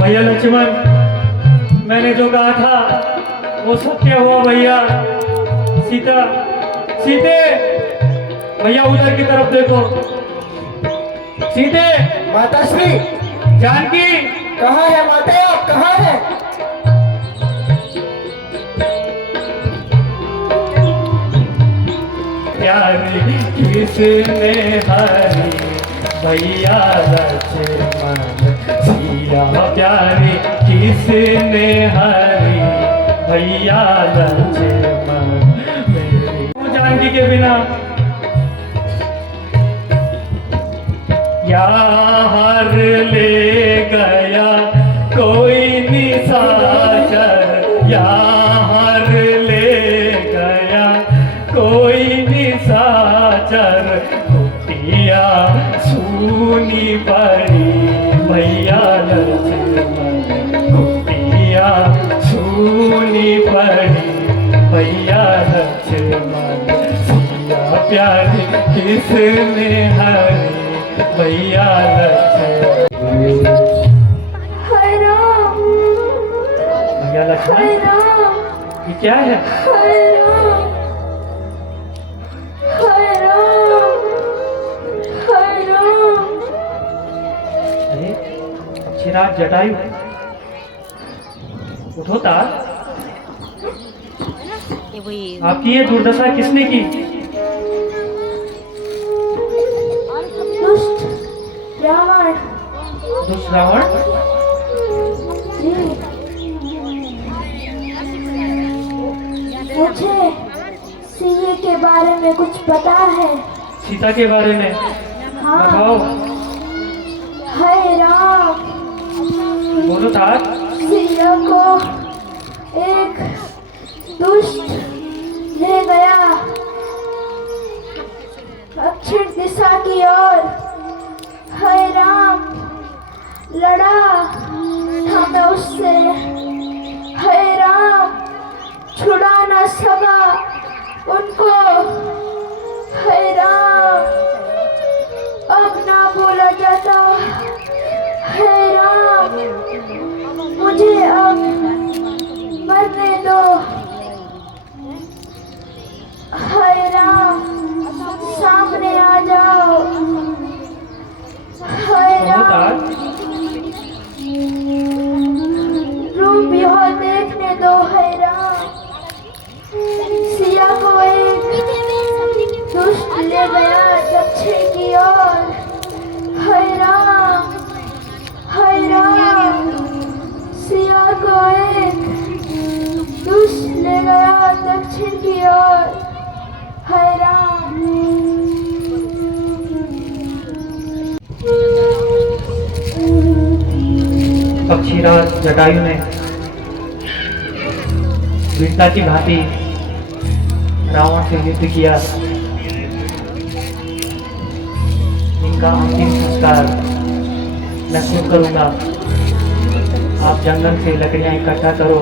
भैया लक्ष्मण, मैंने जो कहा था वो सत्य हुआ भैया। सीता, सीते, भैया उधर की तरफ देखो। सीते, माताश्री, जानकी, कहाँ है माता? आप कहाँ है? प्यारी किसने हरी भैया लक्ष्मण सिया, प्यारी किसने हरी भैया लक्ष्मण मेरी जानकी के बिना। यार ले गया कोई निशाचर, यार ले गया कोई निशाचर, कुटिया सुनी पड़ी भैया लक्ष्मण, कुटिया सुनी पड़ी भैया लक्ष्मण सिया, प्यारी किसने हरी भैया लक्ष्मण। भैया लक्ष्मण, ये क्या है? अरे चिराग जटायु, उठो तार। आपकी ये दुर्दशा किसने की? रावण। दुष्ट रावण? मुझे सीता के बारे में कुछ पता है। सीता के बारे में? हाँ। बताओ। हाय राम, बोलो तार। सीता को एक दुष्ट ले गया दक्षिण दिशा की ओर। हाय राम, लड़ा था मैं उससे। हाय राम, छुड़ा न सका उनको। हाय राम, अब ना बोला जाता। हाय राम, मुझे अब मरने दो। हाय राम, सामने आ जाओ। हाय राम, रूप यह देखने दो। हाय राम, सिया को एक दुष्ट ले गया दक्षिण की ओर। हाय राम, हाय राम, सिया को एक दुष्ट ले गया दक्षिण की ओर। हाय राम। पक्षीराज जटायु ने वीरता की भांति रावण से युद्ध किया। इनका अंतिम संस्कार मैं खुद करूंगा। आप जंगल से लकड़ियां इकट्ठा करो।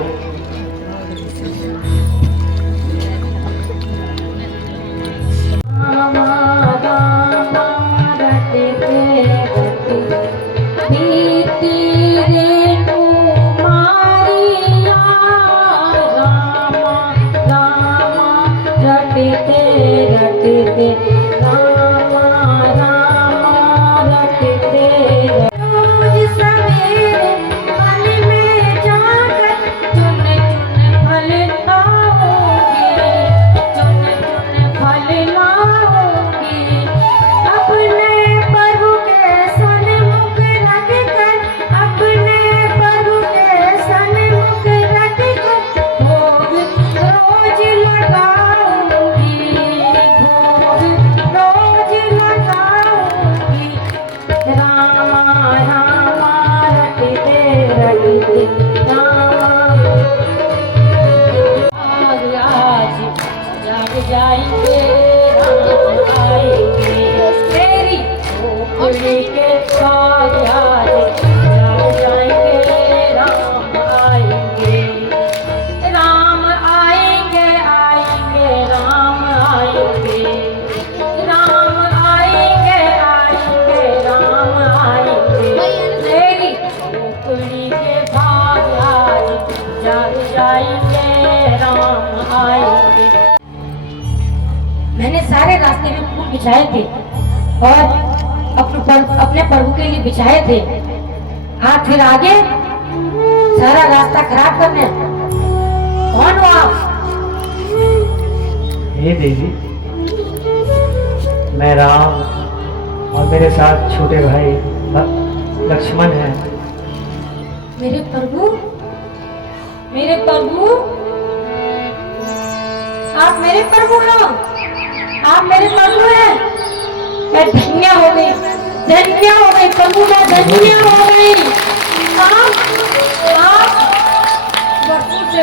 के भाग आज जाग जाएंगे, राम आएंगे। मैंने सारे रास्ते में फूल बिछाए थे और अपने प्रभु के लिए बिछाए थे। आप फिर आगे सारा रास्ता खराब करने, कौन हो आप? हे देवी, मैं राम और मेरे साथ छोटे भाई लक्ष्मण हैं। मेरे प्रभु, मेरे प्रभु, आप मेरे प्रभु हो, आप मेरे प्रभु हैं। मैं धन्य हो गई, धन्य हो गई प्रभु, मैं धन्य हो गई। आप वर्षों से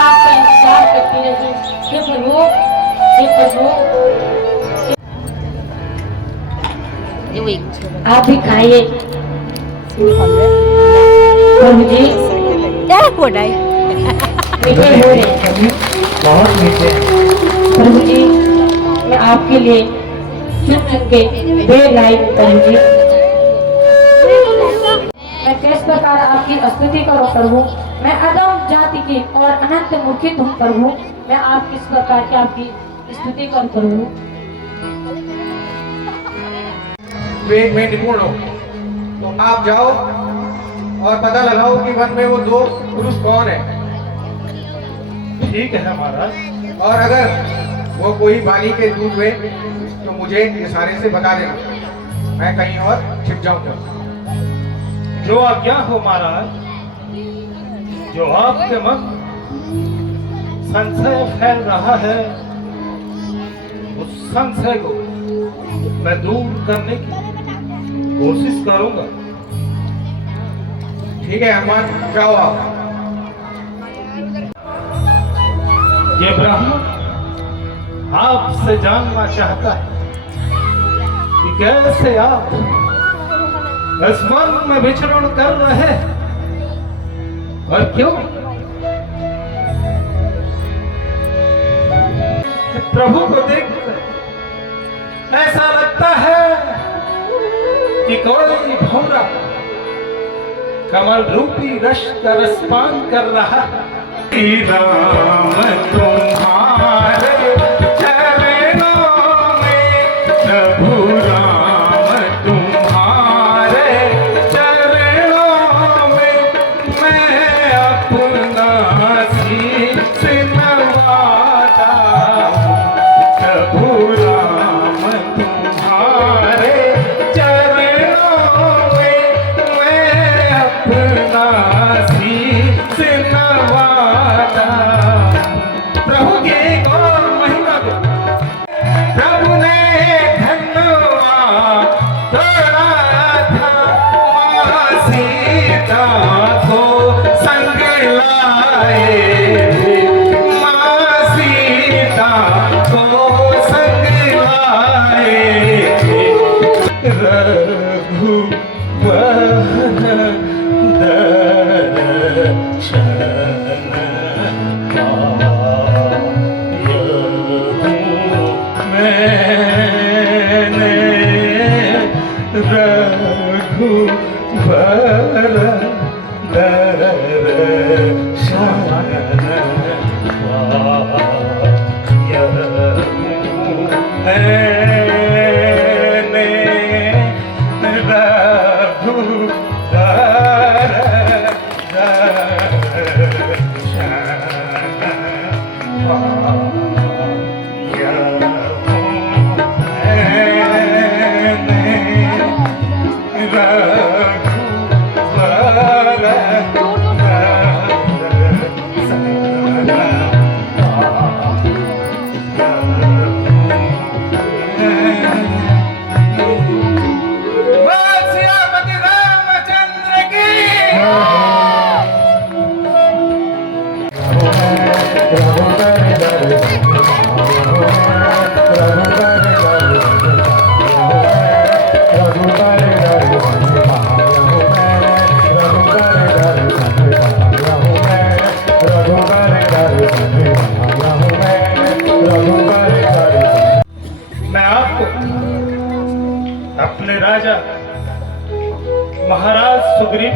आपका इंतजार करती रही। हे प्रभु, हे प्रभु, आप भी खाइए। प्रभु जी मीठे हो रहे हैं, बहुत मीठे। प्रभु जी मैं आपके लिए चुन चुन के बेर लाई प्रभु जी। मैं किस प्रकार आपकी स्तुति करूं प्रभु, मैं अदम जाति की और अनंत मूर्खित हूँ प्रभु। मैं आप किस प्रकार की आपकी स्तुति करूं प्रभु। वेद में निपुण हो तो आप जाओ और पता लगाओ कि वन में वो दो पुरुष कौन है। ठीक है महाराज। और अगर वो कोई बाली के दूध हुए तो मुझे इशारे से बता देना, मैं कहीं और छिप जाऊंगा। जो आज्ञा हो महाराज। जो आपके मन संशय फैल रहा है, उस संशय को मैं दूर करने की कोशिश करूंगा। ठीक है हनुमान, जाओ आप। ये ब्राह्मण आपसे जानना चाहता है कि कैसे आप इस वन में विचरण कर रहे हैं और क्यों। प्रभु को देखकर ऐसा लगता है कि कोई भौरा कमल रूपी रस का रसपान कर रहा है। श्री राम तुम्हारे चरणों में, प्रभु राम तुम्हारे चरणों में, मैं अपना शीश नवाता हूँ। प्रभु राम तुम्हारे चरणों में, मैं अपना शीश नवाता हूँ। प्रभु की एक और महिमा को प्रभु ने धन्यवाद तोड़ा था, माँ सीता को संग लाए, माँ सीता को संग लाए। रघुवर दर्शन रघुवर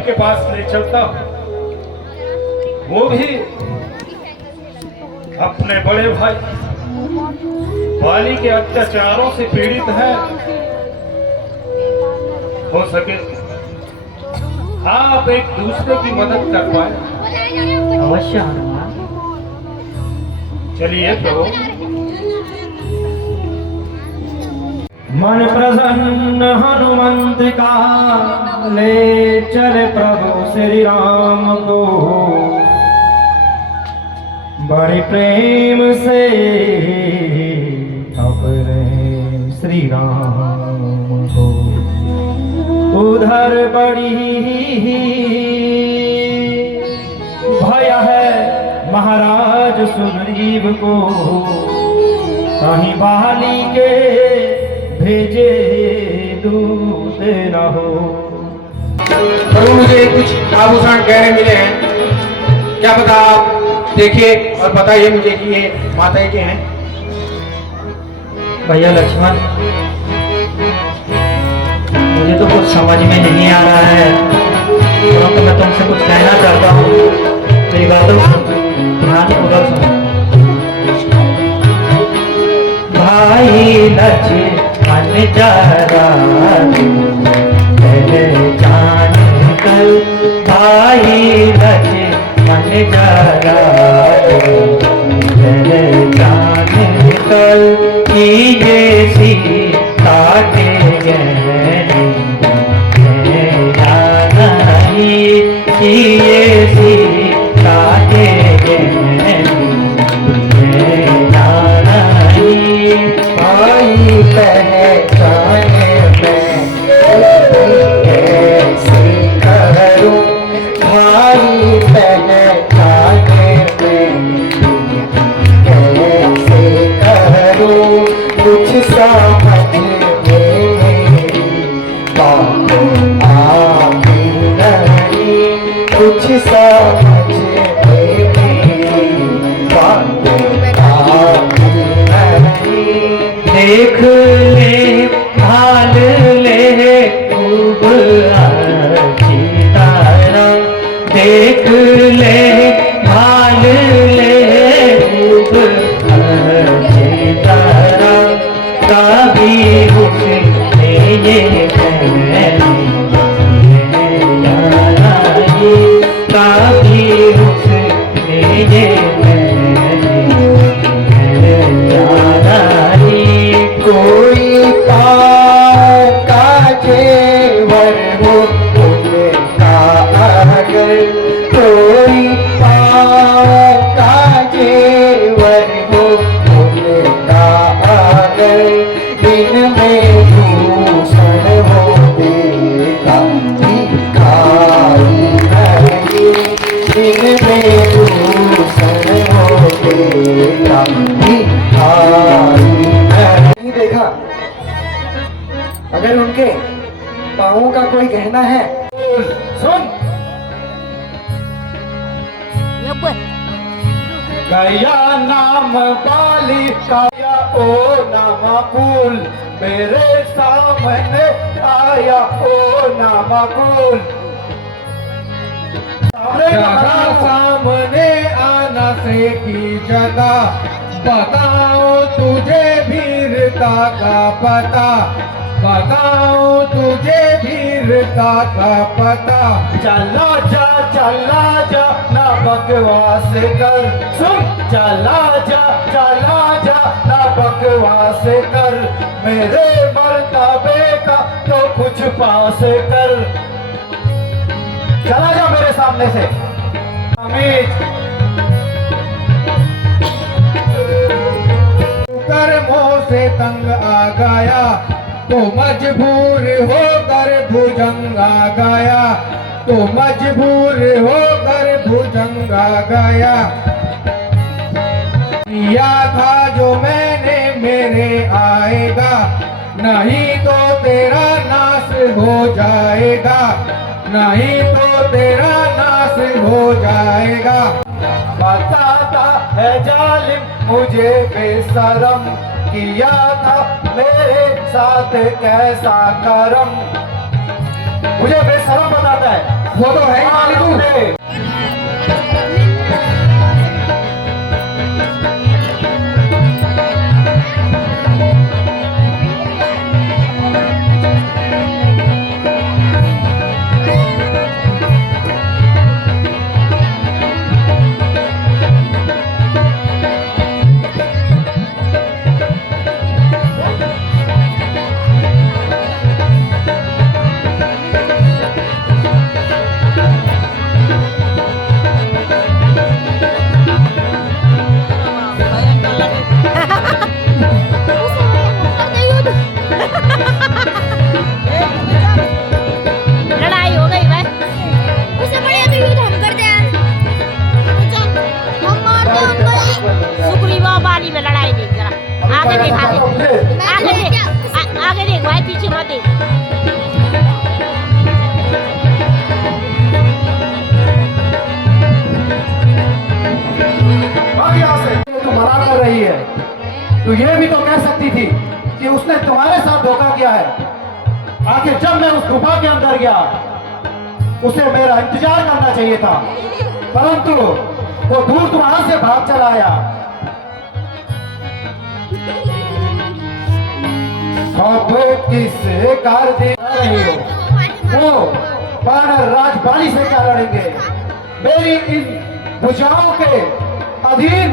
के पास ले चलता हूं। वो भी अपने बड़े भाई वाली के अत्याचारों से पीड़ित है। हो सके आप एक दूसरे की मदद कर पाए। अवश्य हनुमान। चलिए प्रभु। मन प्रसन्न हनुमंत का ले चले प्रभु श्री राम को, बड़े प्रेम से अपने श्री राम को। उधर बड़ी भय है महाराज सुग्रीव को, कहीं बाली के भेजे दूत न हो। प्रभु मुझे कुछ आभूषण गहने मिले हैं, क्या पता आप देखिए और बताइए मुझे कि ये माता के हैं। भैया लक्ष्मण, मुझे तो कुछ समझ में नहीं आ रहा है, परंतु मैं तुमसे कुछ कहना चाहता हूँ। मेरी बातों को ध्यानपूर्वक सुनो। भाई लक्ष्मण जरा जान कल, भाई लक्ष्मण जरा जान कल, ये सीता के ये सीता के भाई पहचाने मैं कैसे करूं, भाई पहचाने मैं कैसे करूं, कुछ समझ में मेरी बात आती नहीं, कुछ समझ में मेरी बात आती नहीं। देख ले भाल ले खूब अच्छी तरह, देख ले भाल ले खूब अच्छी तरह, कभी उसने ये कभी उसने ये कोई पाका जेवर हो उनका अगर, कोई पाका जेवर हो उनका अगर, दिन में भूषण हो देगा भिखारी नहीं, दिन में भूषण हो देगा भिखारी नहीं। देखा, अगर उनके पाँवों का कोई गहना है, सुन, गया नाम बाली का ओ नाम कुल, मेरे सामने आया ओ नाम कुल। सामने आना से की जदा, बताओ तुझे वीरता का पता, बताओ तुझे वीरता का पता। चला जा ना बकवास कर, सुन, चला जा ना बकवास कर, मेरे मर्तबे का तो कुछ पास कर। चला जा मेरे सामने से। कर्मों से तंग आ गया तो मजबूर होकर भुजंग आ गया, तो मजबूर होकर भुजंग आ गया। किया था जो मैंने मेरे आएगा, नहीं तो तेरा नाश हो जाएगा, नहीं तो तेरा नाश हो जाएगा। बताता है जालिम मुझे बेशरम, किया था मेरे साथ कैसा करम। मुझे बेशरम बताता है, वो तो है ही वाली तू। लड़ाई हो गई भाई, उससे बढ़िया तो युद्ध हम करते हैं। हम मारते हैं उनको। सुग्रीवा बाली में लड़ाई देख जरा, आगे देख, आगे देख, आगे देख भाई, पीछे मत देख। यहाँ से तू मना कर रही है, तो ये भी तो कह सकती थी कि उसने तुम्हारे साथ धोखा किया है। आखिर जब मैं उस गुफा के अंदर गया, उसे मेरा इंतजार करना चाहिए था, परंतु वो दूर वहां से भाग चला आया। अब किससे कार दे रही हो? वो वानर राज बाली से क्या लड़ेंगे? मेरी इन भुजाओं के अधीन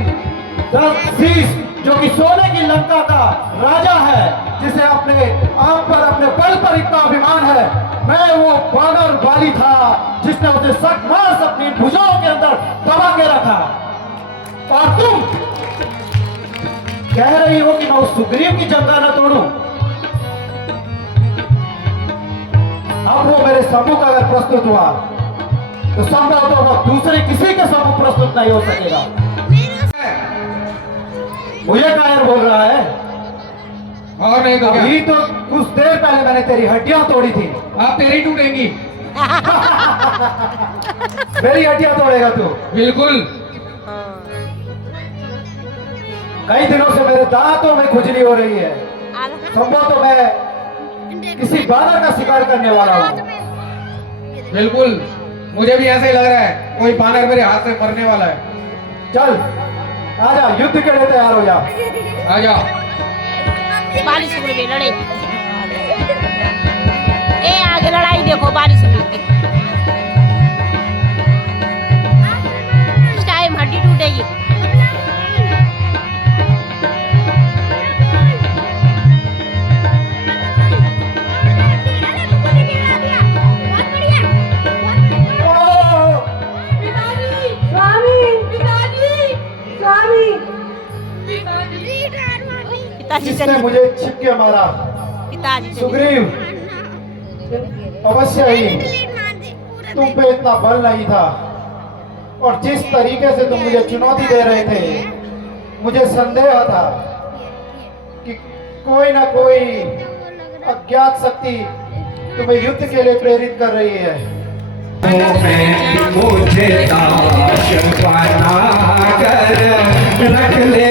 दर्शीस, जो कि सोने की लंका का राजा है, जिसे अपने आप पर, अपने बल पर इतना अभिमान है, मैं वो वानर बाली था जिसने उसे सकमास अपनी भुजाओं के अंदर दबा के रखा। और तुम कह रही हो कि मैं उस सुग्रीव की जंगा न तोड़ूं? अब वो मेरे सम्मुख अगर प्रस्तुत हुआ तो संभव तो वो दूसरे किसी के सम्मुख प्रस्तुत नहीं हो सकेगा। मुझे कायर बोल रहा है? और नहीं तो क्या? अभी तो कुछ देर पहले मैंने तेरी हड्डियां तोड़ी थी। आप तेरी टूटेंगी। मेरी हड्डियां तोड़ेगा तू? बिल्कुल। कई दिनों से मेरे दांतों में खुजली हो रही है। संभव तो मैं किसी बानर का शिकार करने वाला हूँ। बिल्कुल, मुझे भी ऐसे ही लग रहा है, कोई बानर मेरे हाथ से मरने वाला है। चल आजा, युद्ध के लिए तैयार हो जा। आ जाओ। बाली सुग्रीव लड़े, ए आगे लड़ाई देखो बाली सुग्रीव की। इस टाइम हड्डी टूटेगी। जिसने मुझे छिपके मारा, पिताजी सुग्रीव, अवश्य ही तुम पे इतना बल नहीं था, और जिस तरीके से तुम मुझे चुनौती दे रहे थे, मुझे संदेह था कि कोई ना कोई अज्ञात शक्ति तुम्हें युद्ध के लिए प्रेरित कर रही है। मुझे दाश बना कर रख ले